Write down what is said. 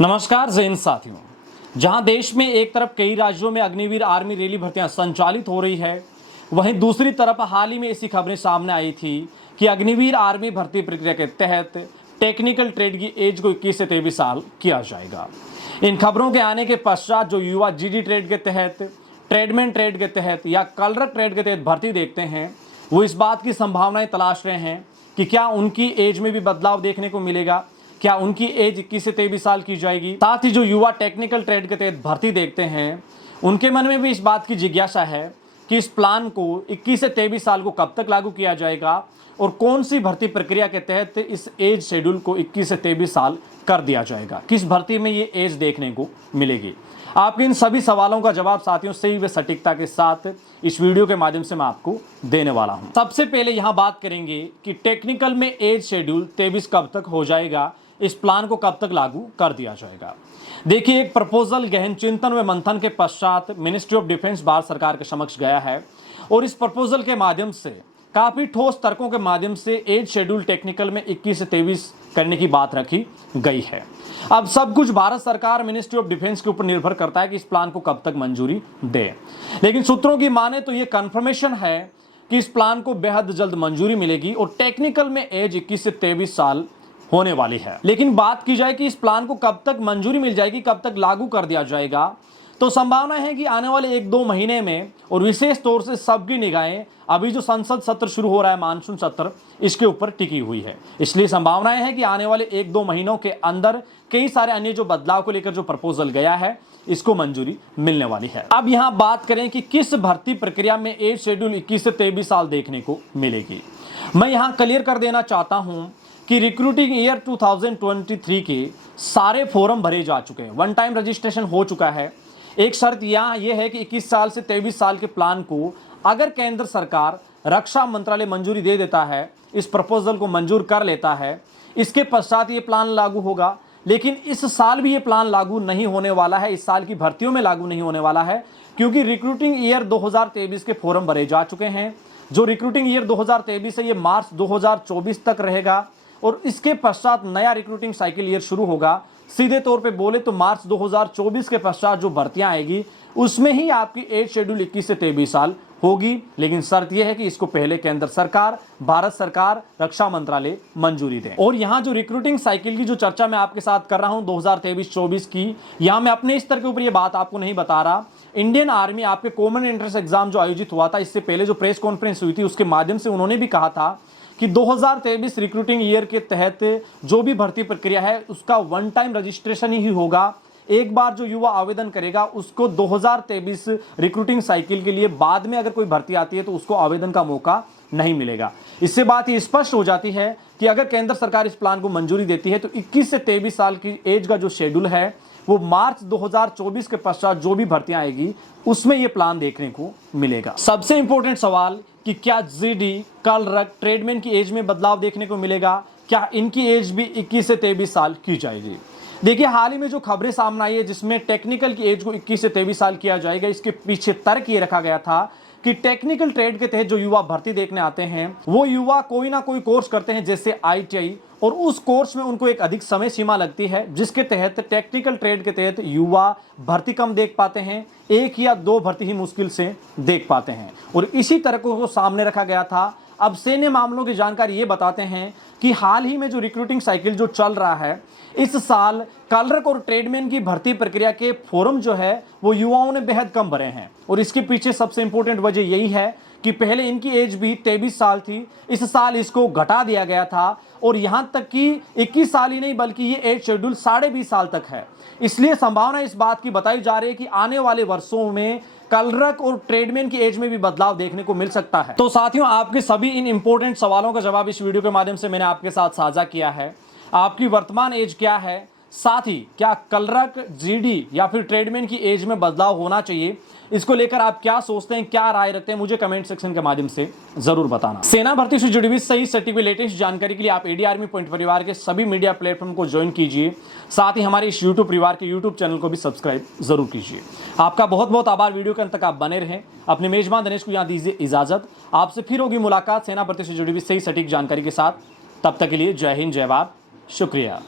नमस्कार जैन साथियों। जहां देश में एक तरफ कई राज्यों में अग्निवीर आर्मी रैली भर्तियां संचालित हो रही है, वहीं दूसरी तरफ हाल ही में ऐसी खबरें सामने आई थी कि अग्निवीर आर्मी भर्ती प्रक्रिया के तहत टेक्निकल ट्रेड की एज को 21 से 23 साल किया जाएगा। इन खबरों के आने के पश्चात जो युवा जीडी ट्रेड के तहत, ट्रेडमैन ट्रेड के तहत या कलरक ट्रेड के तहत भर्ती देखते हैं, वो इस बात की संभावनाएं तलाश रहे हैं कि क्या उनकी एज में भी बदलाव देखने को मिलेगा, क्या उनकी एज 21 से 23 साल की जाएगी। साथ ही जो युवा टेक्निकल ट्रेड के तहत भर्ती देखते हैं, उनके मन में भी इस बात की जिज्ञासा है कि इस प्लान को 21 से 23 साल को कब तक लागू किया जाएगा और कौन सी भर्ती प्रक्रिया के तहत इस एज शेड्यूल को 21 से 23 साल कर दिया जाएगा, किस भर्ती में ये एज देखने को मिलेगी। आपके इन सभी सवालों का जवाब साथियों सही व सटीकता के साथ इस वीडियो के माध्यम से मैं आपको देने वाला हूं। सबसे पहले यहां बात करेंगे कि टेक्निकल में एज शेड्यूल 23 कब तक हो जाएगा, इस प्लान को कब तक लागू कर दिया जाएगा। देखिए, एक प्रपोजल गहन चिंतन व मंथन के पश्चात मिनिस्ट्री ऑफ डिफेंस भारत सरकार के समक्ष गया है और इस प्रपोजल के माध्यम से काफी ठोस तर्कों के माध्यम से एज शेड्यूल टेक्निकल में 21 से 23 करने की बात रखी गई है। अब सब कुछ भारत सरकार मिनिस्ट्री ऑफ डिफेंस के ऊपर निर्भर करता है कि इस प्लान को कब तक मंजूरी दे, लेकिन सूत्रों की माने तो ये कंफर्मेशन है कि इस प्लान को बेहद जल्द मंजूरी मिलेगी और टेक्निकल में एज 21 से 23 साल होने वाली है। लेकिन बात की जाए कि इस प्लान को कब तक मंजूरी मिल जाएगी, कब तक लागू कर दिया जाएगा, तो संभावना है कि आने वाले 1-2 महीने में, और विशेष तौर से सबकी निगाहें अभी जो संसद सत्र शुरू हो रहा है, मानसून सत्र, इसके ऊपर टिकी हुई है। इसलिए संभावनाएं है कि आने वाले 1-2 महीनों के अंदर कई सारे अन्य जो बदलाव को लेकर जो प्रपोजल गया है, इसको मंजूरी मिलने वाली है। अब यहाँ बात करें कि किस भर्ती प्रक्रिया में एज शेड्यूल 21 से 23 साल देखने को मिलेगी। मैं यहाँ क्लियर कर देना चाहता हूँ कि रिक्रूटिंग ईयर 2023 के सारे फॉर्म भरे जा चुके हैं, वन टाइम रजिस्ट्रेशन हो चुका है। एक शर्त यहाँ यह है कि 21 साल से 23 साल के प्लान को अगर केंद्र सरकार रक्षा मंत्रालय मंजूरी दे देता है, इस प्रपोजल को मंजूर कर लेता है, इसके पश्चात ये प्लान लागू होगा। लेकिन इस साल भी ये प्लान लागू नहीं होने वाला है, इस साल की भर्तियों में लागू नहीं होने वाला है, क्योंकि रिक्रूटिंग ईयर 2023 के फॉर्म भरे जा चुके हैं। जो रिक्रूटिंग ईयर 2023 है, ये मार्च 2024 तक रहेगा और इसके पश्चात नया रिक्रूटिंग साइकिल ईयर शुरू होगा। सीधे तौर पे बोले तो मार्च 2024 के पश्चात जो भर्तियां आएगी, उसमें ही आपकी एज शेड्यूल 21 से 23 साल होगी। लेकिन शर्त यह है कि इसको पहले केंद्र सरकार, भारत सरकार, रक्षा मंत्रालय मंजूरी दे। और यहाँ जो रिक्रूटिंग साइकिल की जो चर्चा मैं आपके साथ कर रहा हूँ 2023-24 की, यहाँ मैं अपने स्तर के ऊपर ये बात आपको नहीं बता रहा। इंडियन आर्मी आपके कॉमन एंट्रेंस एग्जाम जो आयोजित हुआ था, इससे पहले जो प्रेस कॉन्फ्रेंस हुई थी, उसके माध्यम से उन्होंने भी कहा था कि 2023 रिक्रूटिंग ईयर के तहत जो भी भर्ती प्रक्रिया है, उसका वन टाइम रजिस्ट्रेशन ही होगा। एक बार जो युवा आवेदन करेगा, उसको 2023 रिक्रूटिंग साइकिल के लिए बाद में अगर कोई भर्ती आती है तो उसको आवेदन का मौका नहीं मिलेगा। इससे बात ये स्पष्ट हो जाती है कि अगर केंद्र सरकार इस प्लान को मंजूरी देती है तो 21 से 23 साल की एज का जो शेड्यूल है, वो मार्च 2024 के पश्चात जो भी भर्तियां आएगी, उसमें ये प्लान देखने को मिलेगा। सबसे इंपॉर्टेंट सवाल कि क्या जीडी, कलरक, ट्रेडमैन की एज में बदलाव देखने को मिलेगा, क्या इनकी एज भी 21 से 23 साल की जाएगी। देखिए, हाल ही में जो खबरें सामने आई है जिसमें टेक्निकल की एज को 21 से 23 साल किया जाएगा, इसके पीछे तर्क ये रखा गया था कि टेक्निकल ट्रेड के तहत जो युवा भर्ती देखने आते हैं, वो युवा कोई ना कोई कोर्स करते हैं, जैसे ITI, और उस कोर्स में उनको एक अधिक समय सीमा लगती है, जिसके तहत टेक्निकल ट्रेड के तहत युवा भर्ती कम देख पाते हैं, 1 या 2 भर्ती ही मुश्किल से देख पाते हैं। और इसी तर्कों को सामने रखा गया था। अब सैन्य मामलों की जानकारी ये बताते हैं कि हाल ही में जो रिक्रूटिंग साइकिल जो चल रहा है, इस साल कलरक और ट्रेडमैन की भर्ती प्रक्रिया के फॉर्म जो है वो युवाओं ने बेहद कम भरे हैं। और इसके पीछे सबसे इंपॉर्टेंट वजह यही है कि पहले इनकी एज भी 23 साल थी, इस साल इसको घटा दिया गया था और यहां तक कि 21 साल ही नहीं बल्कि ये एज शेड्यूल 20.5 साल तक है। इसलिए संभावना इस बात की बताई जा रही है कि आने वाले वर्षों में कलरक और ट्रेडमैन की एज में भी बदलाव देखने को मिल सकता है। तो साथियों, आपके सभी इन इंपॉर्टेंट सवालों का जवाब इस वीडियो के माध्यम से मैंने आपके साथ साझा किया है। आपकी वर्तमान एज क्या है, साथ ही क्या कलरक, जीडी या फिर ट्रेडमैन की एज में बदलाव होना चाहिए, इसको लेकर आप क्या सोचते हैं, क्या राय रखते हैं, मुझे कमेंट सेक्शन के माध्यम से जरूर बताना। सेना भर्ती से जुड़ी हुई सही सटीक लेटेस्ट जानकारी के लिए आप एडी आर्मी पॉइंट परिवार के सभी मीडिया प्लेटफॉर्म को ज्वाइन कीजिए। साथ ही हमारे इस यूट्यूब परिवार के यूट्यूब चैनल को भी सब्सक्राइब जरूर कीजिए। आपका बहुत बहुत आभार। वीडियो के अंत तक आप बने रहें। अपने मेजबान दिनेश को यहाँ दीजिए इजाजत। आपसे फिर होगी मुलाकात सेना भर्ती से जुड़ी हुई सही सटीक जानकारी के साथ। तब तक के लिए जय हिंद, जय भारत, शुक्रिया।